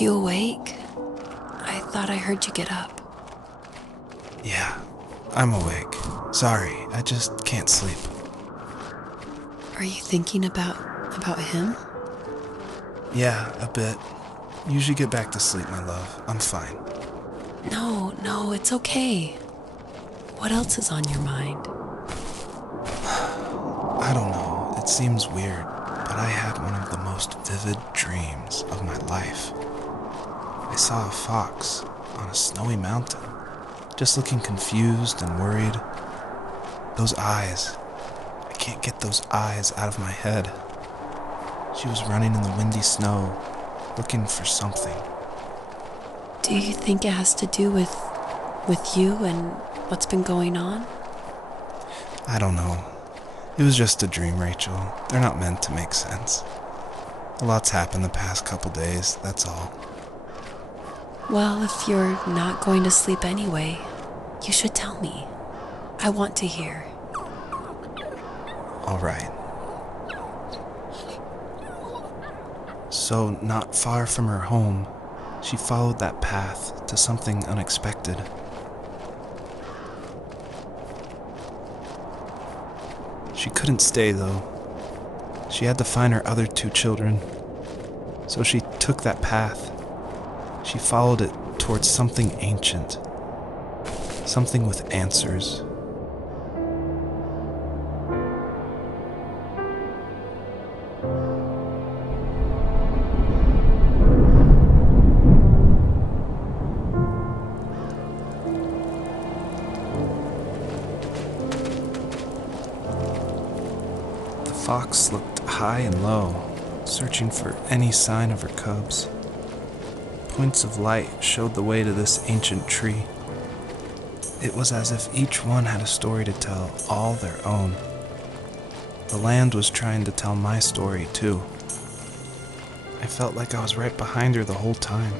you awake? I thought I heard you get up. Yeah, I'm awake. Sorry, I just can't sleep. Are you thinking about him? Yeah, a bit. Usually get back to sleep, my love. I'm fine. No, it's okay. What else is on your mind? I don't know, it seems weird, but I had one of the most vivid dreams of my life. I saw a fox on a snowy mountain, just looking confused and worried. Those eyes, I can't get those eyes out of my head. She was running in the windy snow, looking for something. Do you think it has to do with you and what's been going on? I don't know. It was just a dream, Rachel. They're not meant to make sense. A lot's happened the past couple days, that's all. Well, if you're not going to sleep anyway, you should tell me. I want to hear. All right. So, not far from her home, she followed that path to something unexpected. She couldn't stay, though. She had to find her other 2 children. So she took that path. She followed it towards something ancient. Something with answers. The fox looked high and low, searching for any sign of her cubs. Points of light showed the way to this ancient tree. It was as if each one had a story to tell, all their own. The land was trying to tell my story, too. I felt like I was right behind her the whole time.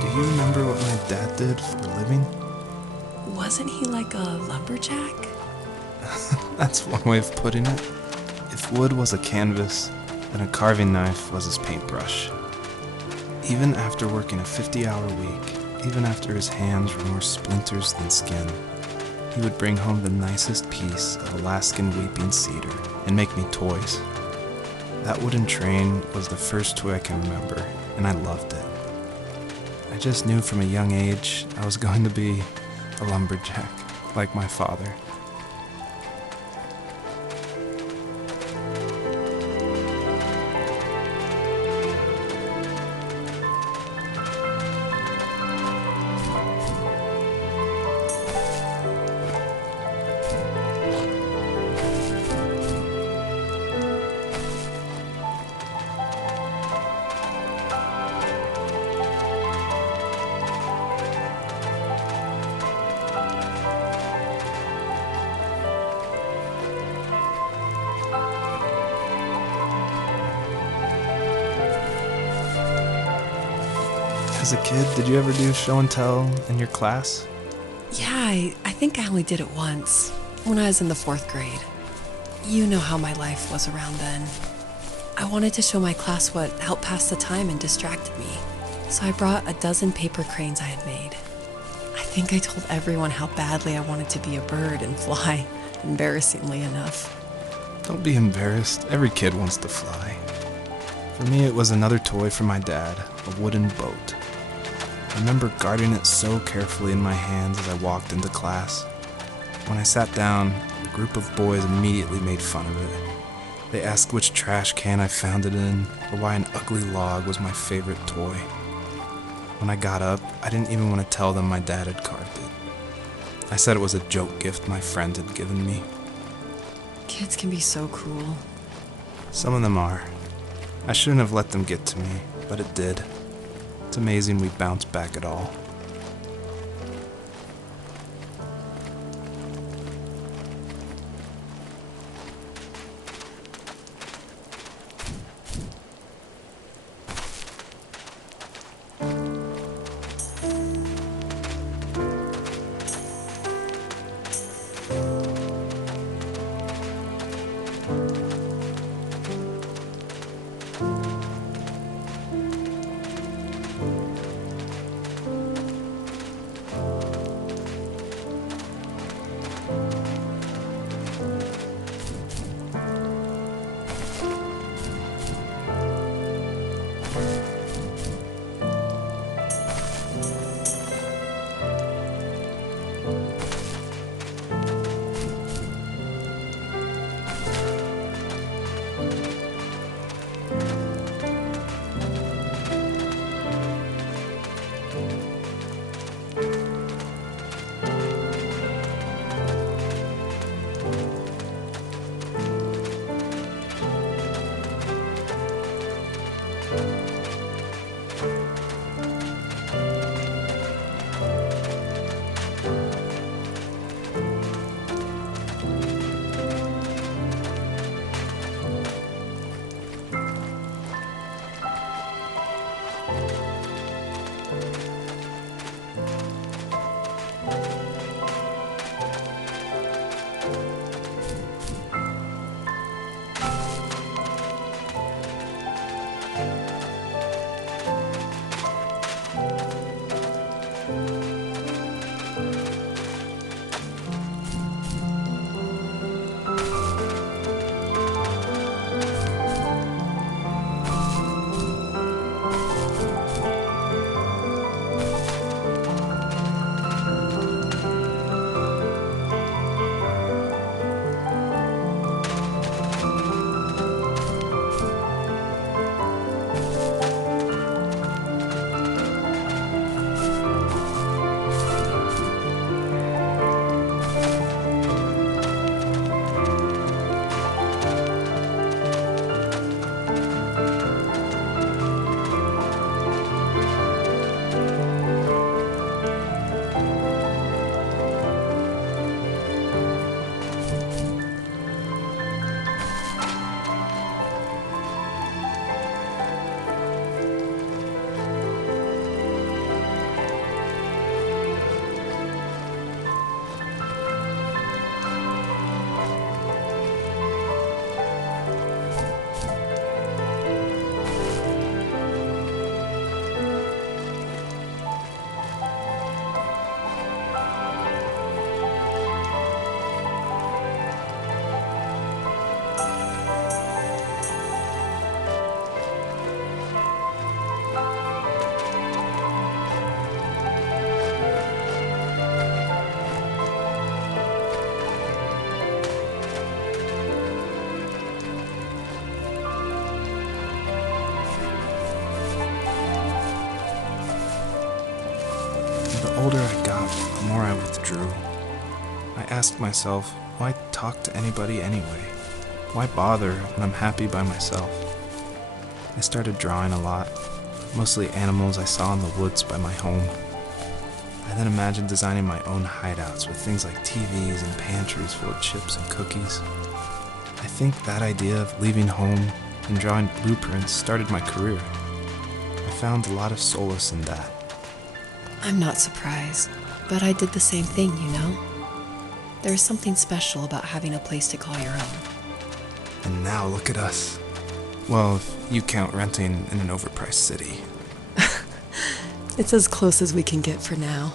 Do you remember what my dad did for a living? Wasn't he like a lumberjack? That's one way of putting it. If wood was a canvas, then a carving knife was his paintbrush. Even after working a 50-hour week, even after his hands were more splinters than skin, he would bring home the nicest piece of Alaskan weeping cedar and make me toys. That wooden train was the first toy I can remember, and I loved it. I just knew from a young age I was going to be a lumberjack, like my father. As a kid, did you ever do show and tell in your class? Yeah, I think I only did it once, when I was in the 4th grade. You know how my life was around then. I wanted to show my class what helped pass the time and distracted me, so I brought a dozen paper cranes I had made. I think I told everyone how badly I wanted to be a bird and fly, embarrassingly enough. Don't be embarrassed. Every kid wants to fly. For me, it was another toy from my dad, a wooden boat. I remember guarding it so carefully in my hands as I walked into class. When I sat down, a group of boys immediately made fun of it. They asked which trash can I found it in, or why an ugly log was my favorite toy. When I got up, I didn't even want to tell them my dad had carved it. I said it was a joke gift my friend had given me. Kids can be so cruel. Some of them are. I shouldn't have let them get to me, but it did. It's amazing we bounced back at all. The older I got, the more I withdrew. I asked myself, why talk to anybody anyway? Why bother when I'm happy by myself? I started drawing a lot, mostly animals I saw in the woods by my home. I then imagined designing my own hideouts with things like TVs and pantries full of chips and cookies. I think that idea of leaving home and drawing blueprints started my career. I found a lot of solace in that. I'm not surprised, but I did the same thing, you know? There is something special about having a place to call your own. And now look at us. Well, if you count renting in an overpriced city. It's as close as we can get for now.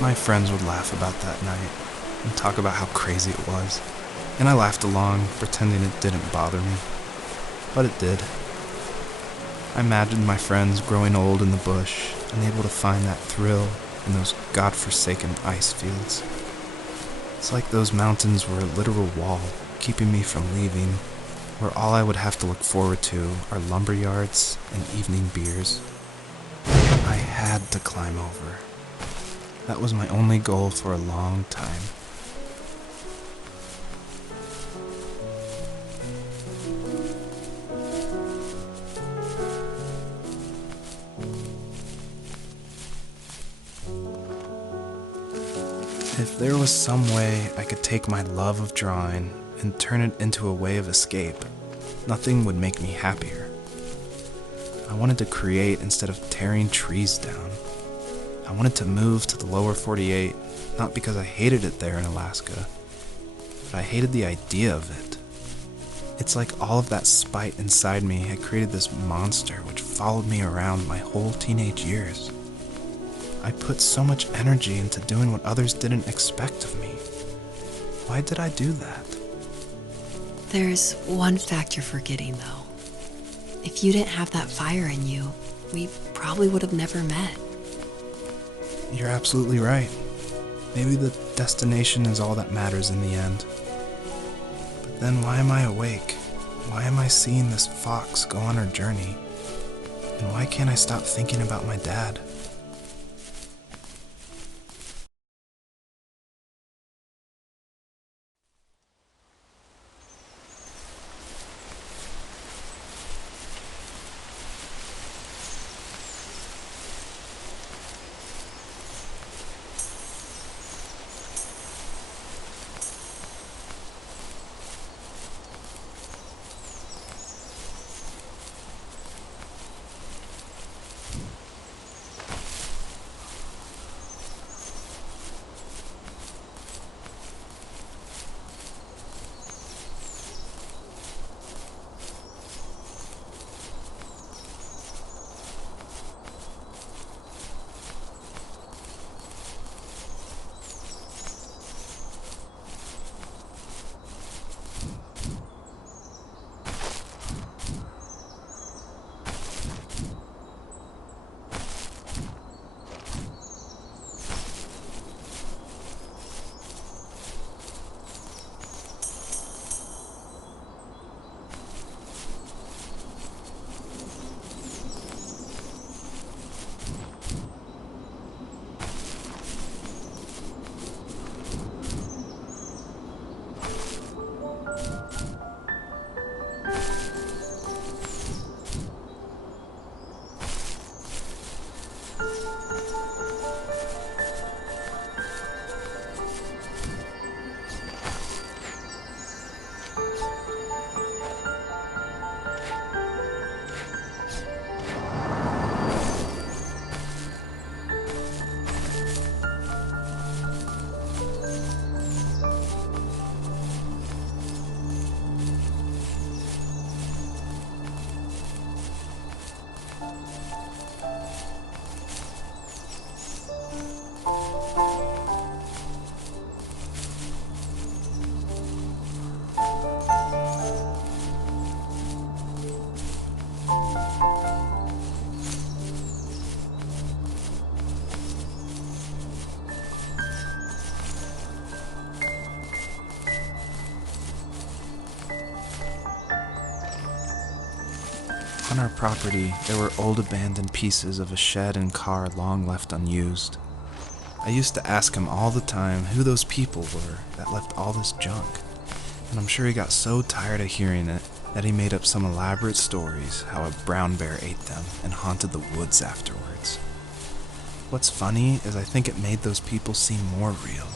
My friends would laugh about that night and talk about how crazy it was, and I laughed along, pretending it didn't bother me. But it did. I imagined my friends growing old in the bush and able to find that thrill in those godforsaken ice fields. It's like those mountains were a literal wall keeping me from leaving, where all I would have to look forward to are lumber yards and evening beers. I had to climb over. That was my only goal for a long time. If there was some way I could take my love of drawing and turn it into a way of escape, nothing would make me happier. I wanted to create instead of tearing trees down. I wanted to move to the lower 48, not because I hated it there in Alaska, but I hated the idea of it. It's like all of that spite inside me had created this monster which followed me around my whole teenage years. I put so much energy into doing what others didn't expect of me. Why did I do that? There's one fact you're forgetting, though. If you didn't have that fire in you, we probably would have never met. You're absolutely right. Maybe the destination is all that matters in the end. But then why am I awake? Why am I seeing this fox go on her journey? And why can't I stop thinking about my dad? On our property, there were old abandoned pieces of a shed and car long left unused. I used to ask him all the time who those people were that left all this junk, and I'm sure he got so tired of hearing it that he made up some elaborate stories how a brown bear ate them and haunted the woods afterwards. What's funny is I think it made those people seem more real.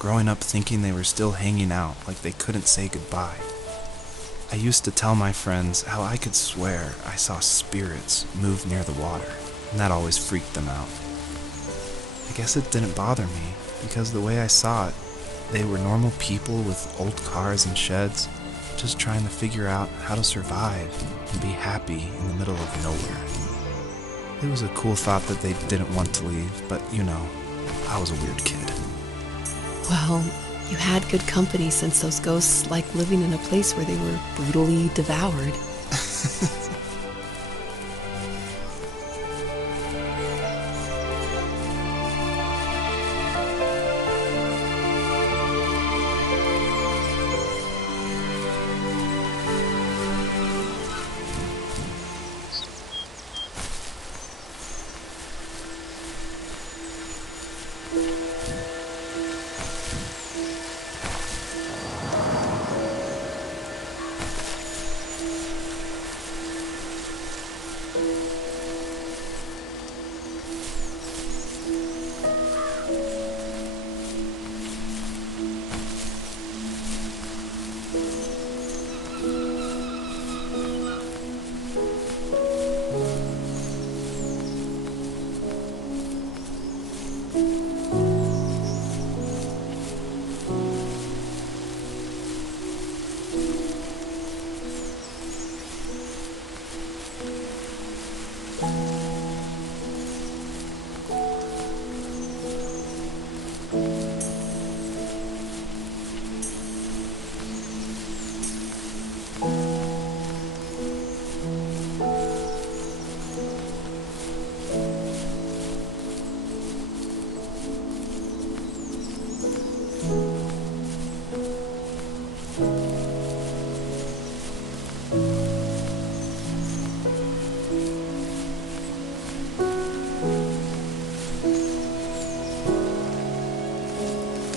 Growing up thinking they were still hanging out like they couldn't say goodbye. I used to tell my friends how I could swear I saw spirits move near the water, and that always freaked them out. I guess it didn't bother me, because the way I saw it, they were normal people with old cars and sheds, just trying to figure out how to survive and be happy in the middle of nowhere. It was a cool thought that they didn't want to leave, but you know, I was a weird kid. Well, you had good company since those ghosts liked living in a place where they were brutally devoured.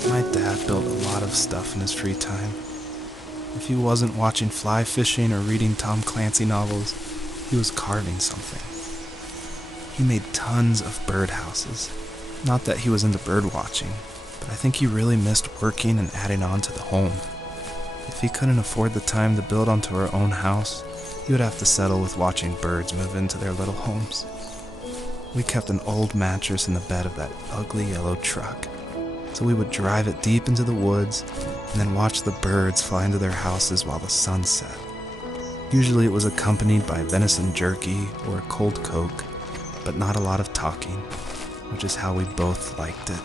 My dad built a lot of stuff in his free time. If he wasn't watching fly fishing or reading Tom Clancy novels, he was carving something. He made tons of birdhouses. Not that he was into bird watching, but I think he really missed working and adding on to the home. If he couldn't afford the time to build onto our own house, he would have to settle with watching birds move into their little homes. We kept an old mattress in the bed of that ugly yellow truck, so we would drive it deep into the woods and then watch the birds fly into their houses while the sun set. Usually it was accompanied by venison jerky or a cold Coke, but not a lot of talking, which is how we both liked it.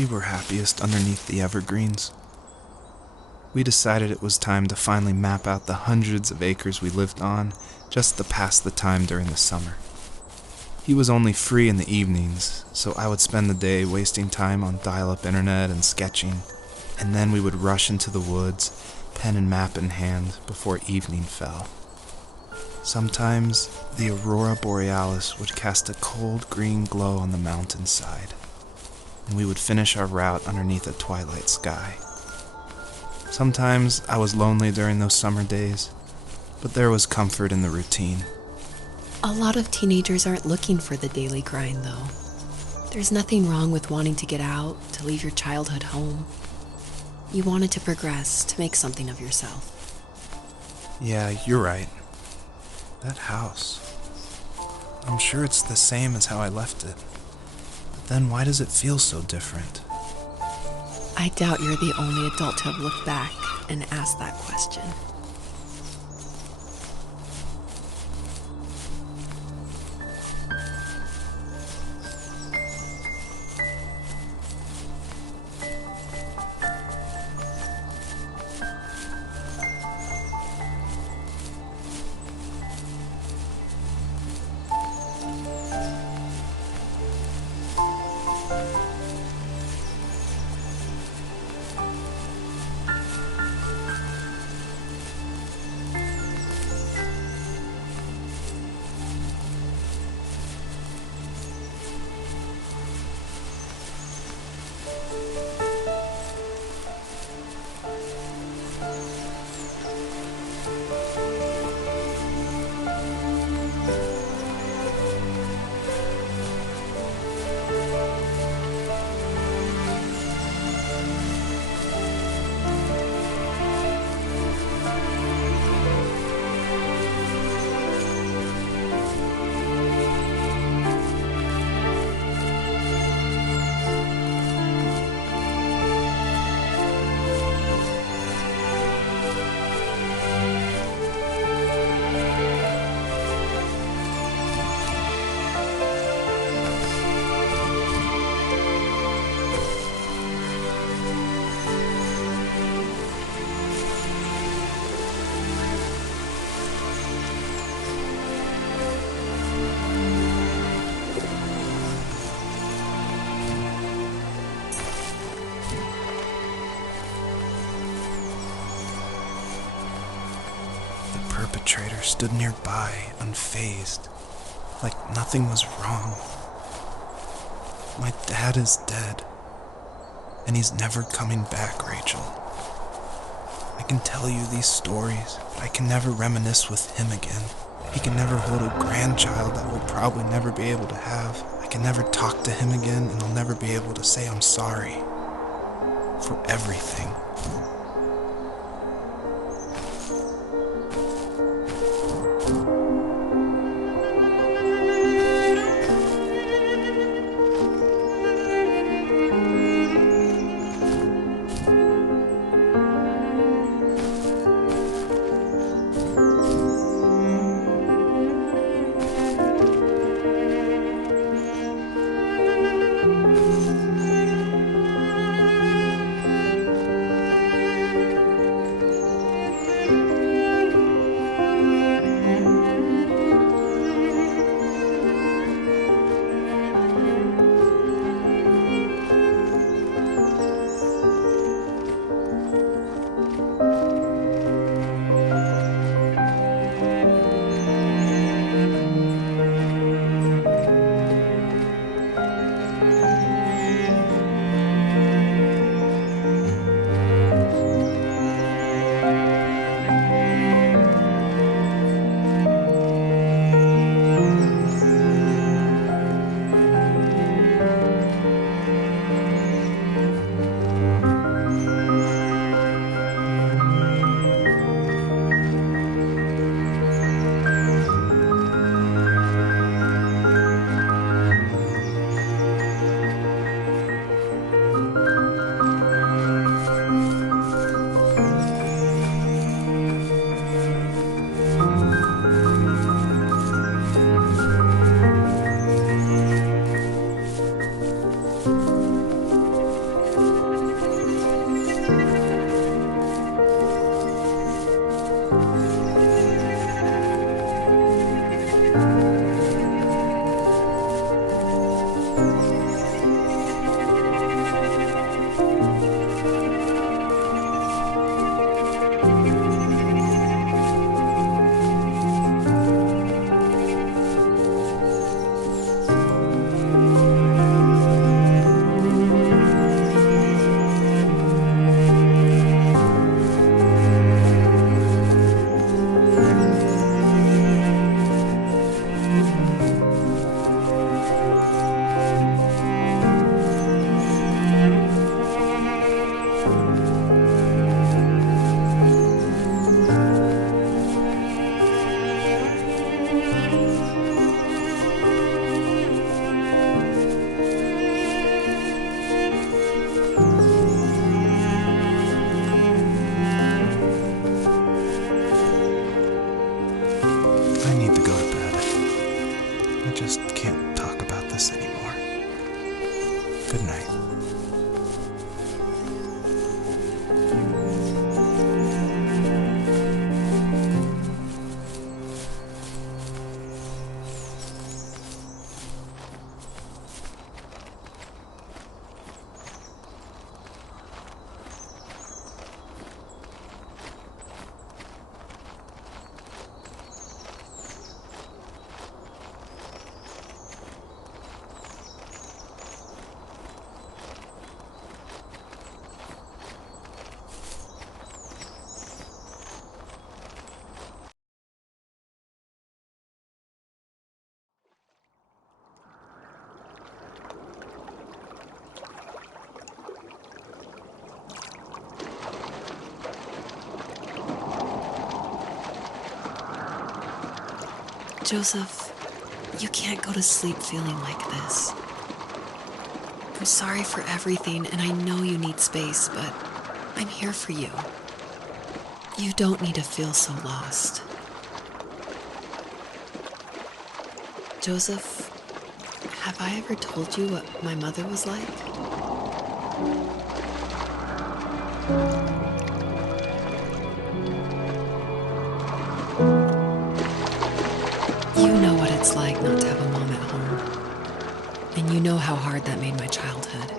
we were happiest underneath the evergreens. We decided it was time to finally map out the hundreds of acres we lived on just to pass the time during the summer. He was only free in the evenings, so I would spend the day wasting time on dial-up internet and sketching, and then we would rush into the woods, pen and map in hand, before evening fell. Sometimes, the aurora borealis would cast a cold green glow on the mountainside, and we would finish our route underneath a twilight sky. Sometimes I was lonely during those summer days, but there was comfort in the routine. A lot of teenagers aren't looking for the daily grind, though. There's nothing wrong with wanting to get out, to leave your childhood home. You wanted to progress, to make something of yourself. Yeah, you're right. That house. I'm sure it's the same as how I left it. But then why does it feel so different? I doubt you're the only adult to have looked back and asked that question. The perpetrator stood nearby, unfazed, like nothing was wrong. My dad is dead, and he's never coming back, Rachel. I can tell you these stories, but I can never reminisce with him again. He can never hold a grandchild that we'll probably never be able to have. I can never talk to him again, and I'll never be able to say I'm sorry for everything. I need to go to bed. I just can't talk about this anymore. Good night. Joseph, you can't go to sleep feeling like this. I'm sorry for everything, and I know you need space, but I'm here for you. You don't need to feel so lost. Joseph, have I ever told you what my mother was like? You know what it's like not to have a mom at home. And you know how hard that made my childhood.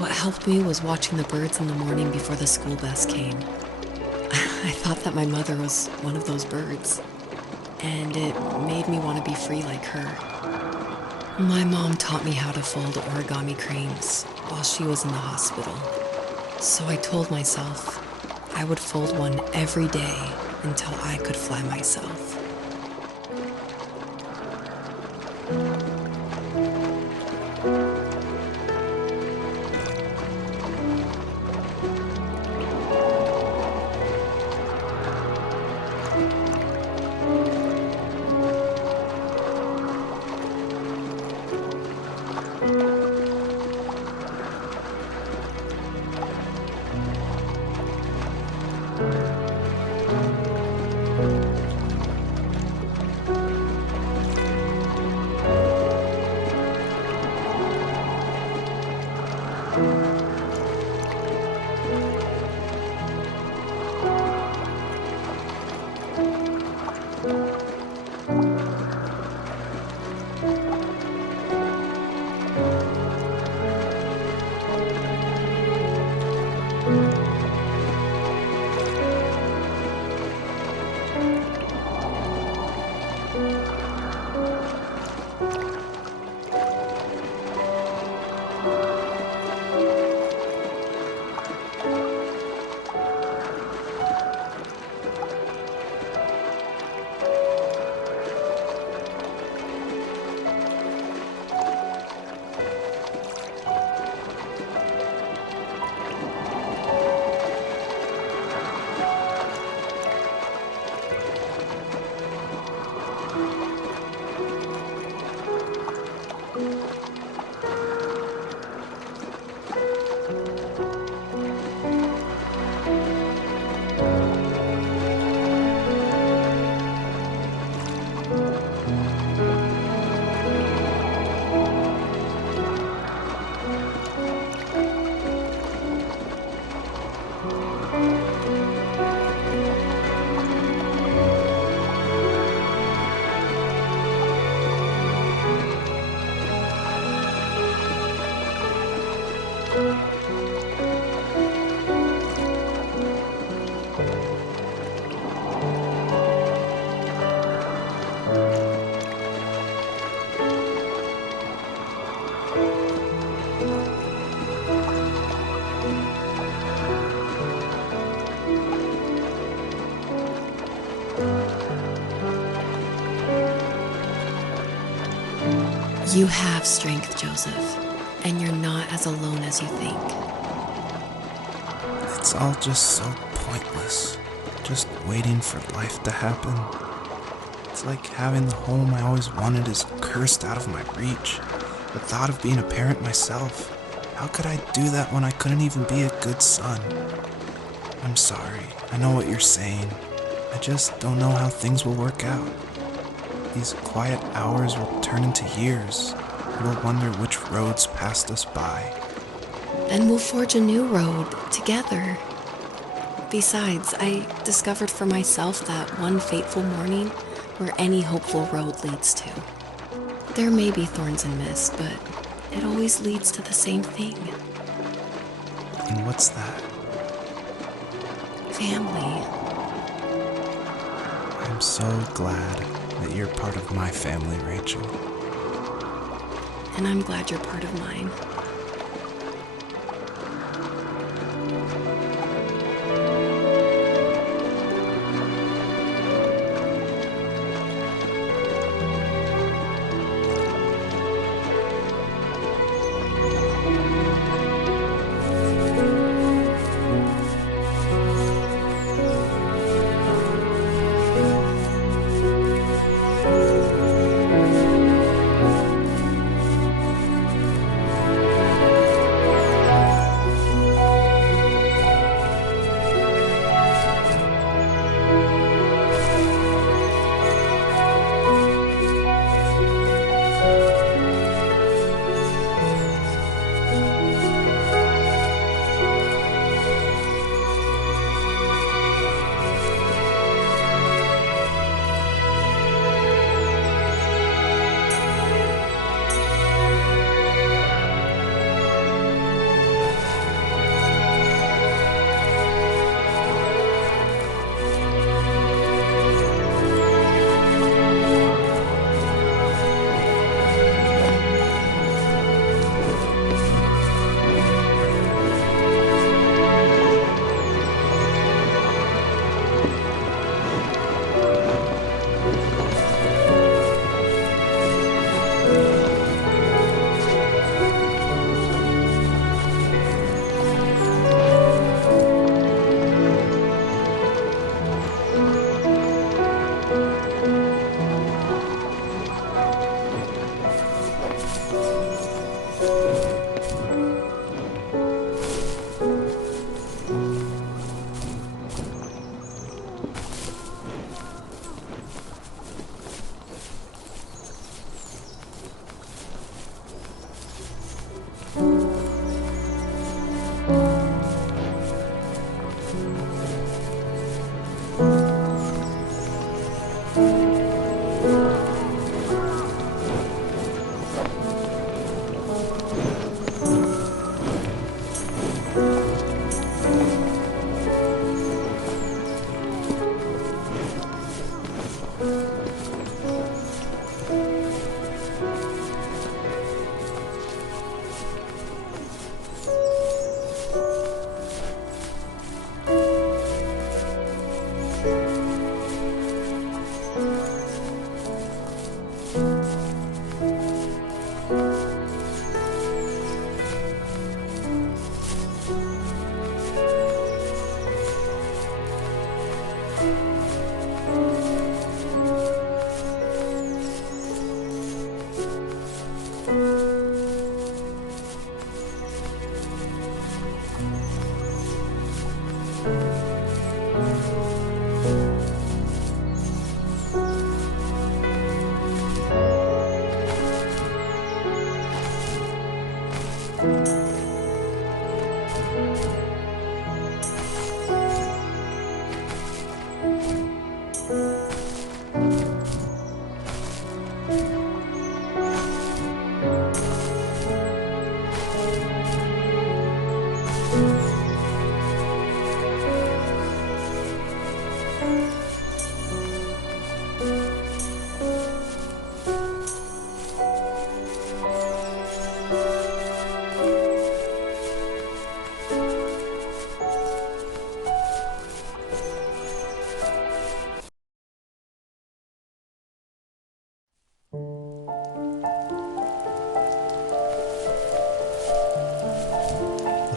What helped me was watching the birds in the morning before the school bus came. I thought that my mother was one of those birds, and it made me want to be free like her. My mom taught me how to fold origami cranes while she was in the hospital. So I told myself I would fold one every day until I could fly myself. You have strength, Joseph, and you're not as alone as you think. It's all just so pointless. Just waiting for life to happen. It's like having the home I always wanted is cursed out of my reach. The thought of being a parent myself. How could I do that when I couldn't even be a good son? I'm sorry. I know what you're saying. I just don't know how things will work out. These quiet hours will turn into years. We'll wonder which roads passed us by. And we'll forge a new road together. Besides, I discovered for myself that one fateful morning where any hopeful road leads to. There may be thorns and mist, but it always leads to the same thing. And what's that? Family. I'm so glad that you're part of my family, Rachel. And I'm glad you're part of mine.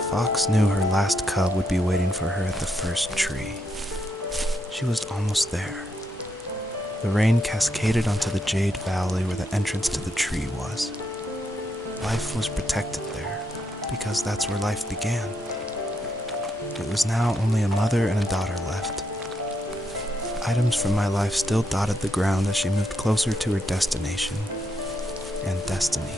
fox knew her last cub would be waiting for her at the first tree. She was almost there. The rain cascaded onto the jade valley where the entrance to the tree was. Life was protected there, because that's where life began. It was now only a mother and a daughter left. Items from my life still dotted the ground as she moved closer to her destination and destiny.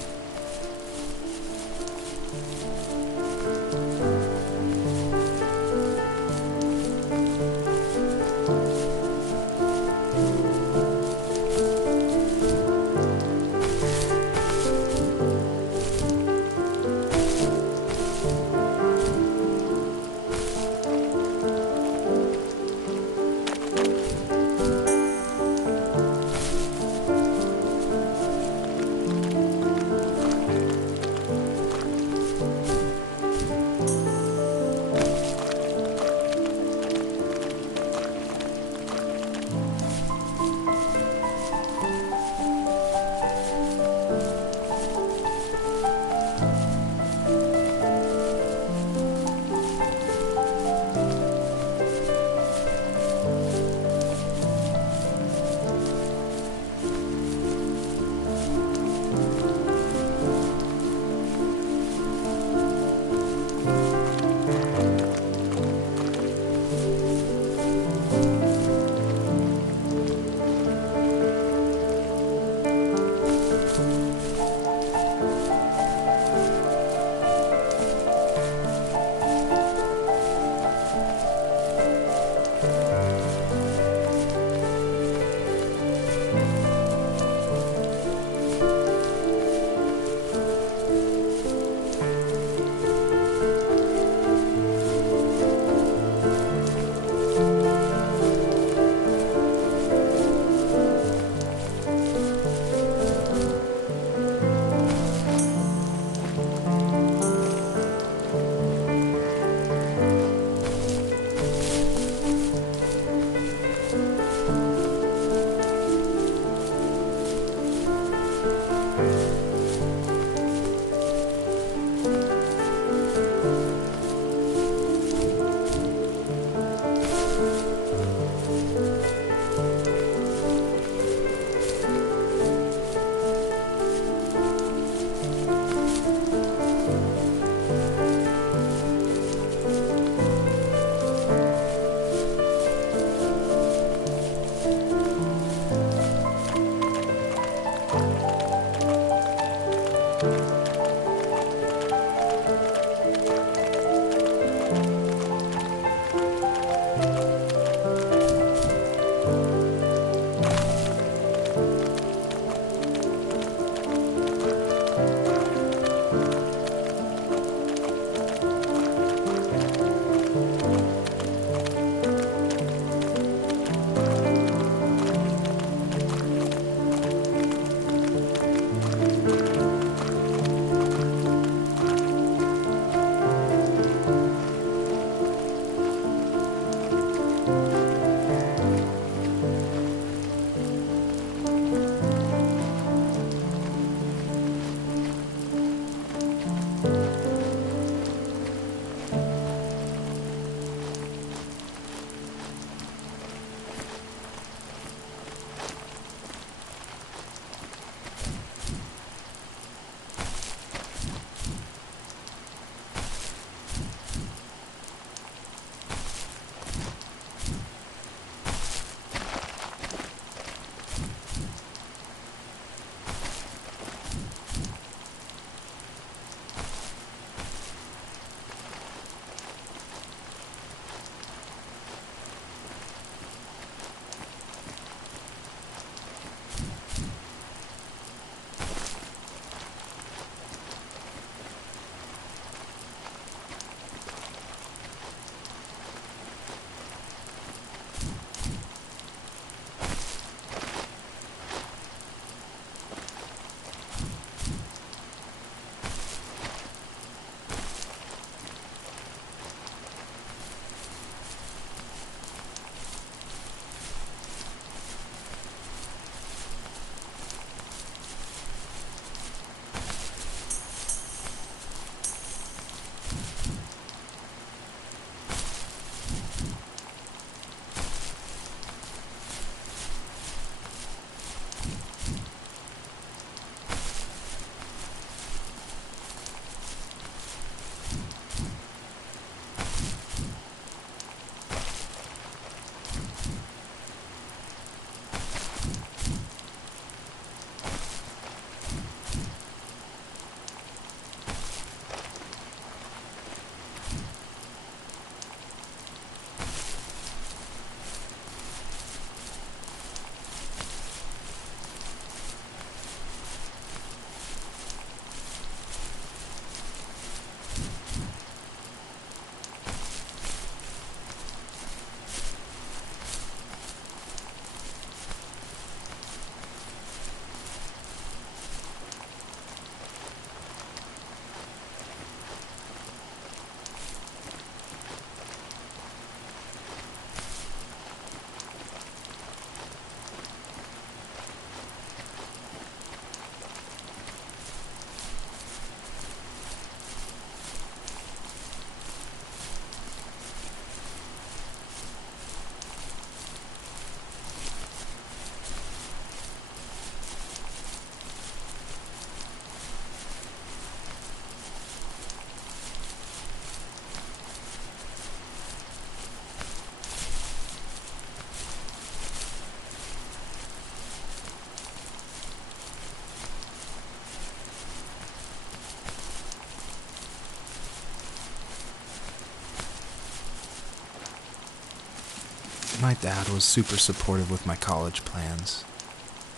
My dad was super supportive with my college plans.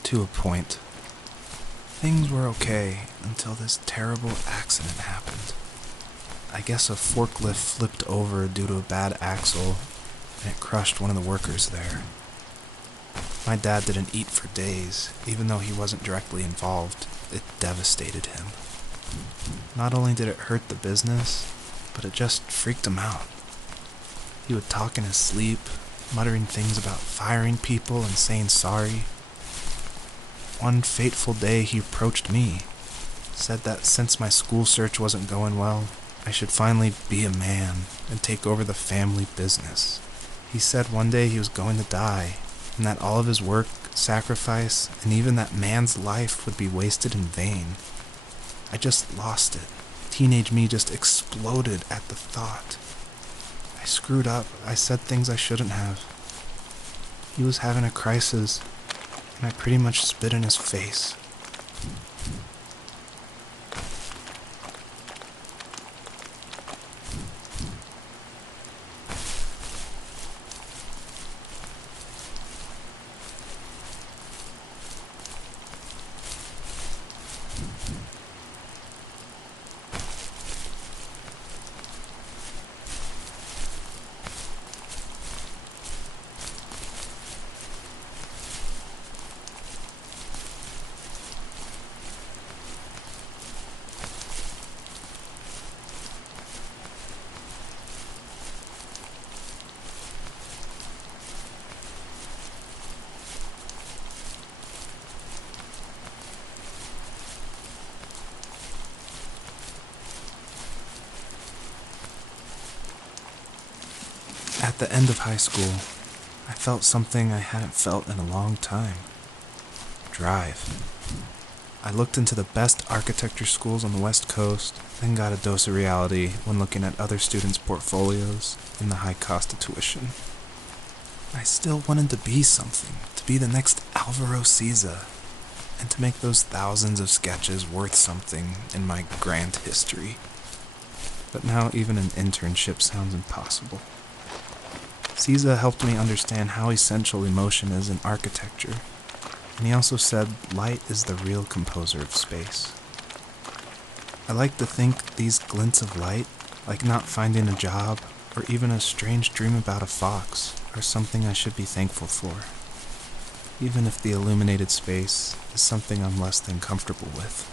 To a point. Things were okay until this terrible accident happened. I guess a forklift flipped over due to a bad axle, and it crushed one of the workers there. My dad didn't eat for days, even though he wasn't directly involved. It devastated him. Not only did it hurt the business, but it just freaked him out. He would talk in his sleep, muttering things about firing people and saying sorry. One fateful day he approached me, said that since my school search wasn't going well, I should finally be a man and take over the family business. He said one day he was going to die, and that all of his work, sacrifice, and even that man's life would be wasted in vain. I just lost it. Teenage me just exploded at the thought. I screwed up. I said things I shouldn't have. He was having a crisis, and I pretty much spit in his face. At the end of high school, I felt something I hadn't felt in a long time. Drive. I looked into the best architecture schools on the West Coast, then got a dose of reality when looking at other students' portfolios and the high cost of tuition. I still wanted to be something, to be the next Alvaro Siza, and to make those thousands of sketches worth something in my grand history. But now even an internship sounds impossible. Siza helped me understand how essential emotion is in architecture, and he also said light is the real composer of space. I like to think these glints of light, like not finding a job, or even a strange dream about a fox, are something I should be thankful for, even if the illuminated space is something I'm less than comfortable with.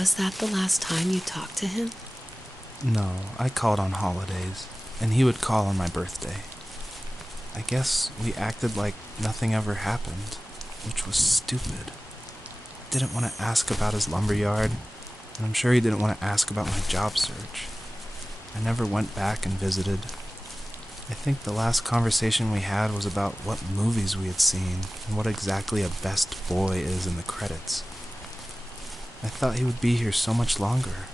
Was that the last time you talked to him? No, I called on holidays, and he would call on my birthday. I guess we acted like nothing ever happened, which was stupid. Didn't want to ask about his lumberyard, and I'm sure he didn't want to ask about my job search. I never went back and visited. I think the last conversation we had was about what movies we had seen and what exactly a best boy is in the credits. I thought he would be here so much longer.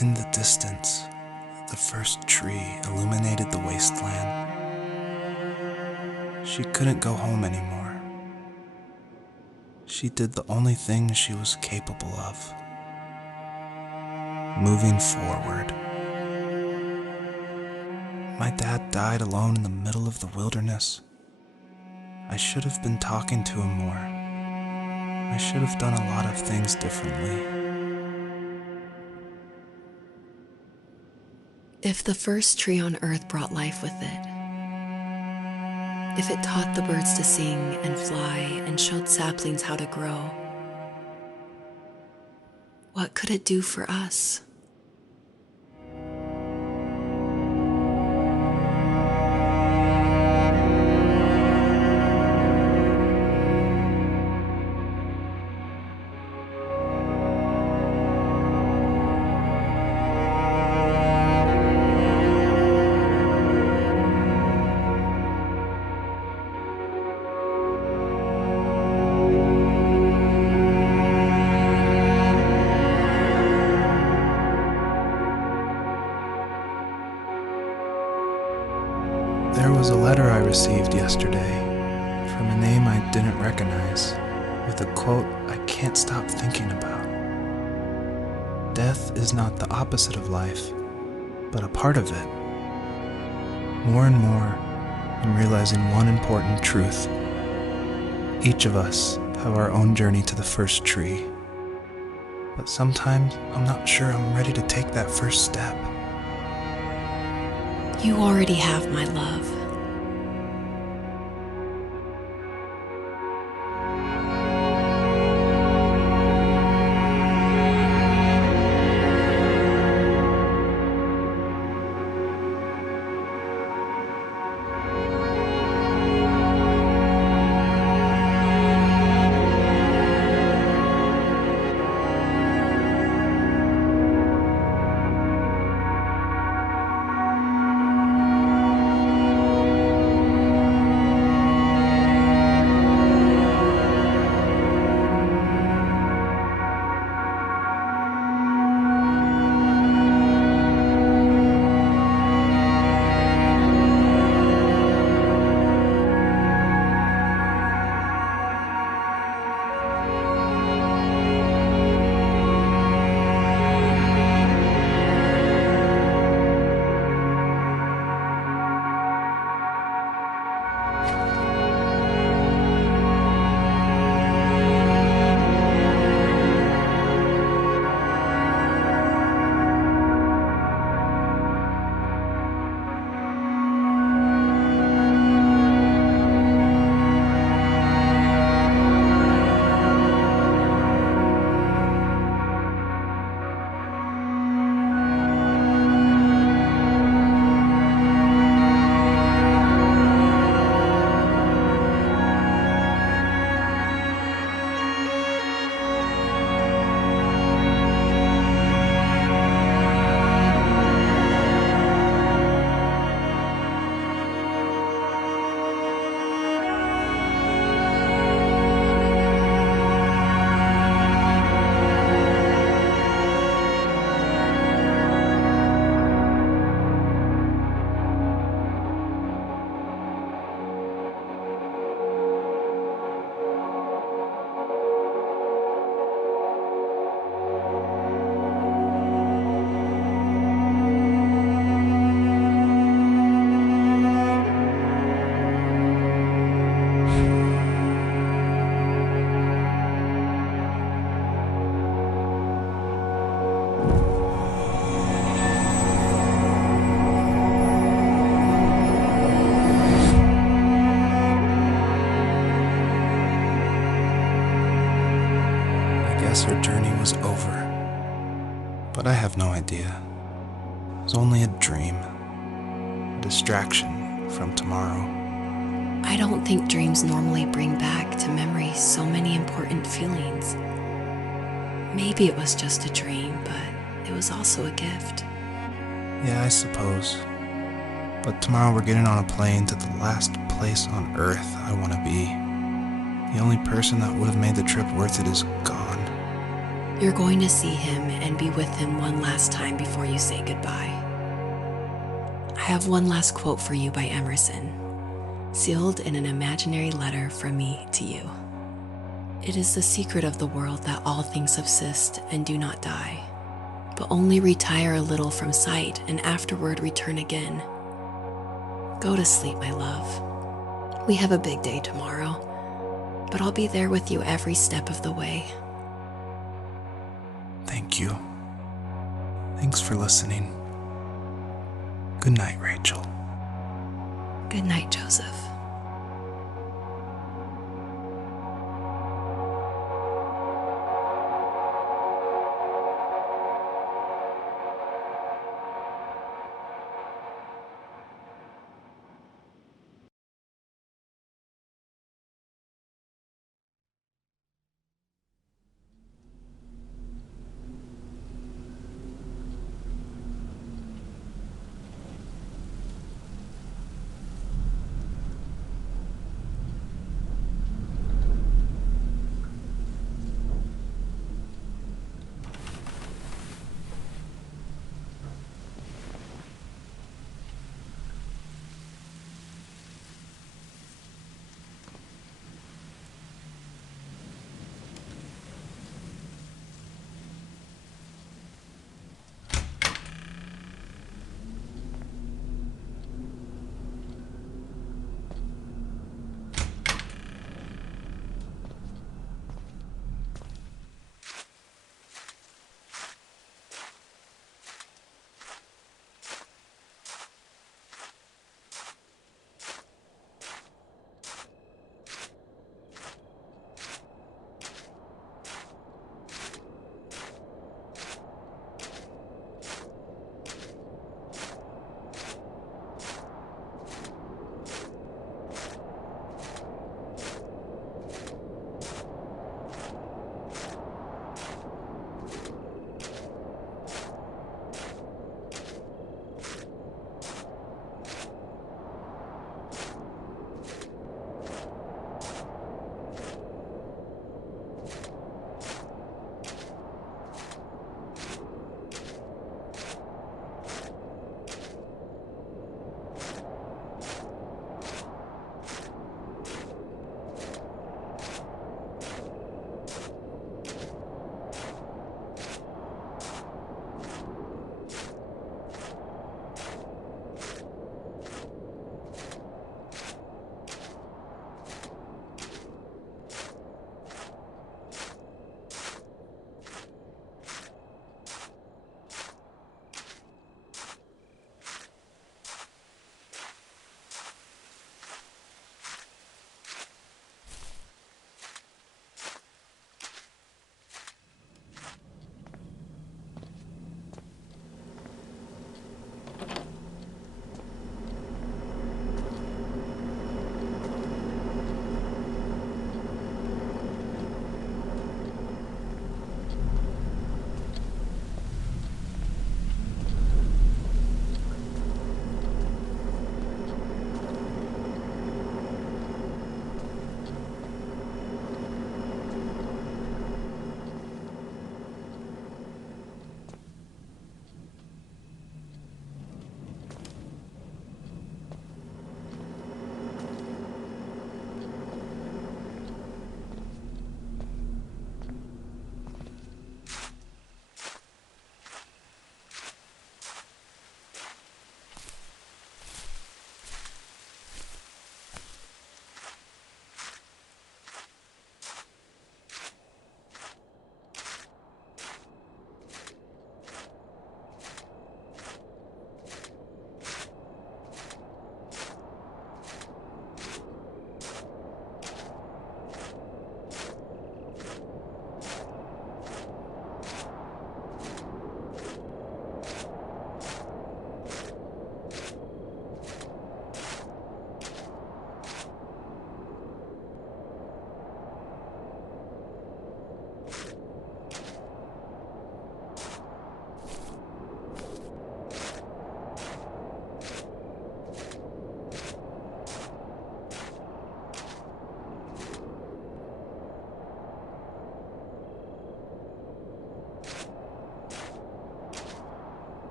In the distance, the first tree illuminated the wasteland. She couldn't go home anymore. She did the only thing she was capable of: moving forward. My dad died alone in the middle of the wilderness. I should have been talking to him more. I should have done a lot of things differently. If the first tree on earth brought life with it, if it taught the birds to sing and fly and showed saplings how to grow, what could it do for us? There was a letter I received yesterday from a name I didn't recognize, with a quote I can't stop thinking about. Death is not the opposite of life, but a part of it. More and more, I'm realizing one important truth. Each of us have our own journey to the first tree, but sometimes I'm not sure I'm ready to take that first step. You already have my love. But I have no idea. It was only a dream, a distraction from tomorrow. I don't think dreams normally bring back to memory so many important feelings. Maybe it was just a dream, but it was also a gift. Yeah, I suppose. But tomorrow we're getting on a plane to the last place on Earth I want to be. The only person that would have made the trip worth it is gone. You're going to see him and be with him one last time before you say goodbye. I have one last quote for you by Emerson, sealed in an imaginary letter from me to you. It is the secret of the world that all things subsist and do not die, but only retire a little from sight and afterward return again. Go to sleep, my love. We have a big day tomorrow, but I'll be there with you every step of the way. Thank you. Thanks for listening. Good night, Rachel. Good night, Joseph.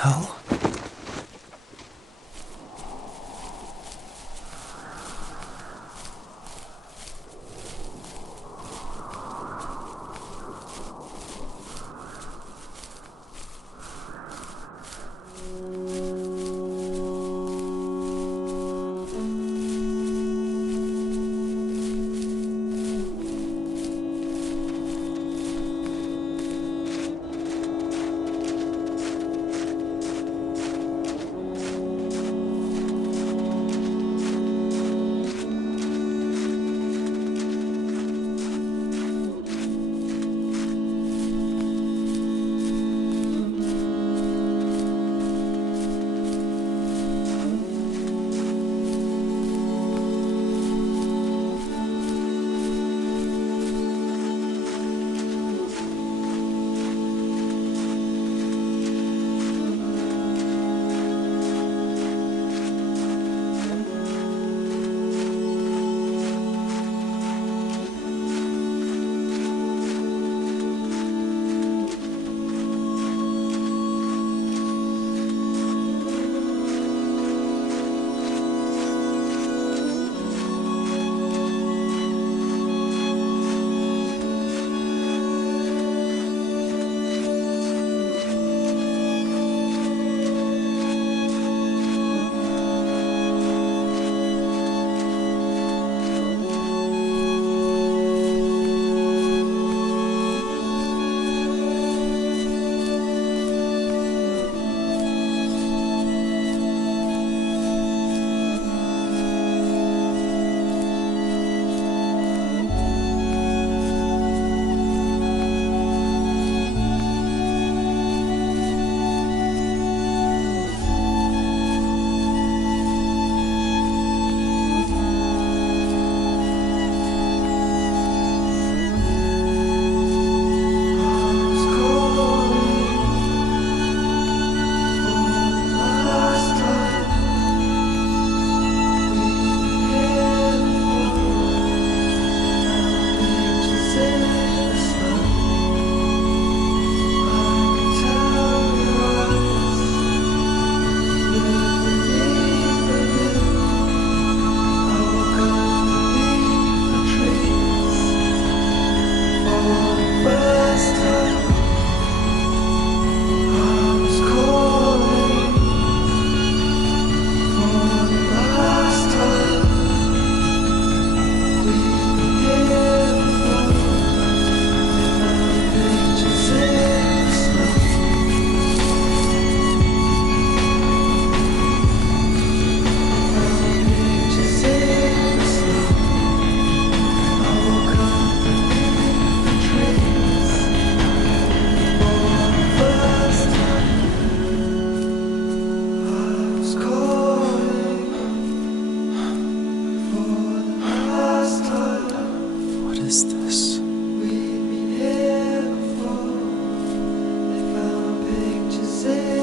hell? Say